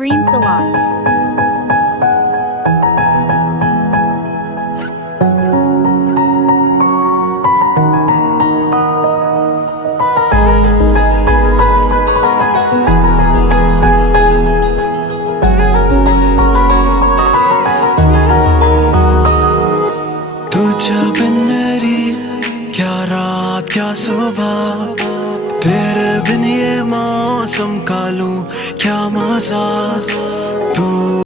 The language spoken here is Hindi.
Screen Salon. तू जब बिन मेरी क्या रात क्या सुबह, तेरे बिन ये मौसम का लूं क्या मजा। तू